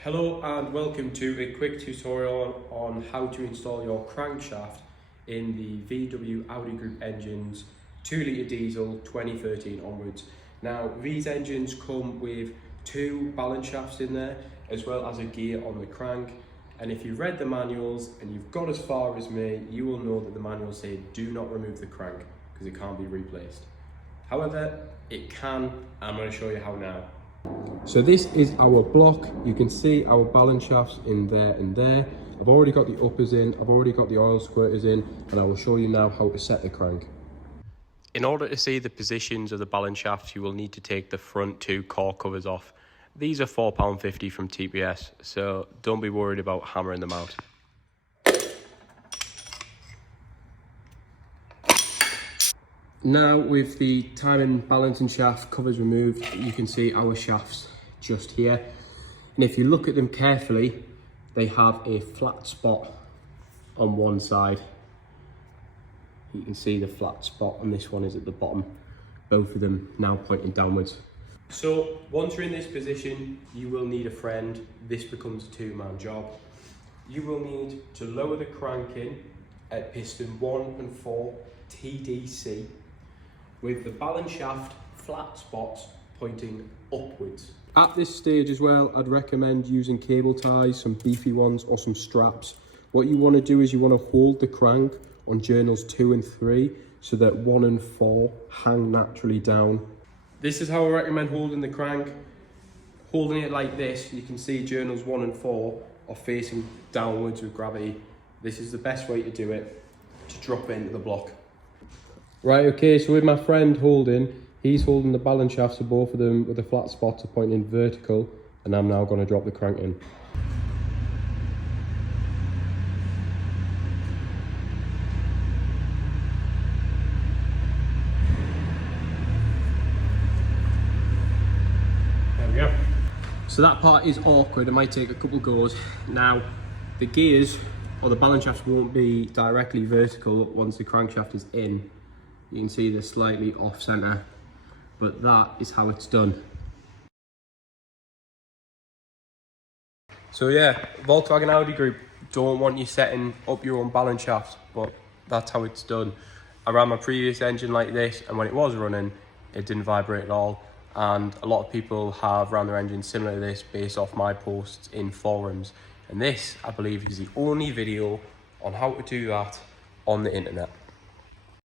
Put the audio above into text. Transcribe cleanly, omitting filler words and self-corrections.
Hello and welcome to a quick tutorial on how to install your crankshaft in the VW Audi Group engines 2 litre diesel 2013 onwards. Now these engines come with 2 balance shafts in there as well as a gear on the crank, and if you've read the manuals and you've got as far as me, you will know that the manuals say do not remove the crank because it can't be replaced. However, it can, and I'm going to show you how now. So this is our block. You can see our balance shafts in there and there. I've already got the uppers in, I've already got the oil squirters in, and I will show you now how to set the crank. In order to see the positions of the balance shafts, you will need to take the front 2 core covers off. These are £4.50 from TPS, so don't be worried about hammering them out. Now with the timing balancing shaft covers removed, you can see our shafts just here. And if you look at them carefully, they have a flat spot on one side. You can see the flat spot, and this one is at the bottom. Both of them now pointing downwards. So once you're in this position, you will need a friend. This becomes a 2-man job. You will need to lower the crank in at piston 1 and 4 TDC, with the balance shaft flat spots pointing upwards. At this stage as well, I'd recommend using cable ties, some beefy ones or some straps. What you want to do is you want to hold the crank on journals 2 and 3 so that 1 and 4 hang naturally down. This is how I recommend holding the crank. Holding it like this, you can see journals 1 and 4 are facing downwards with gravity. This is the best way to do it, to drop it into the block. Right, okay, so with my friend holding, he's holding the balance shafts of both of them with the flat spots are pointing vertical, and I'm now going to drop the crank in. There we go. So that part is awkward, it might take a couple goes. Now, the gears or the balance shafts won't be directly vertical once the crankshaft is in. You can see they're slightly off center, but that is how it's done. So yeah, Volkswagen Audi Group don't want you setting up your own balance shafts, but that's how it's done. I ran my previous engine like this, and when it was running, it didn't vibrate at all. And a lot of people have ran their engines similar to this based off my posts in forums. And this, I believe, is the only video on how to do that on the internet.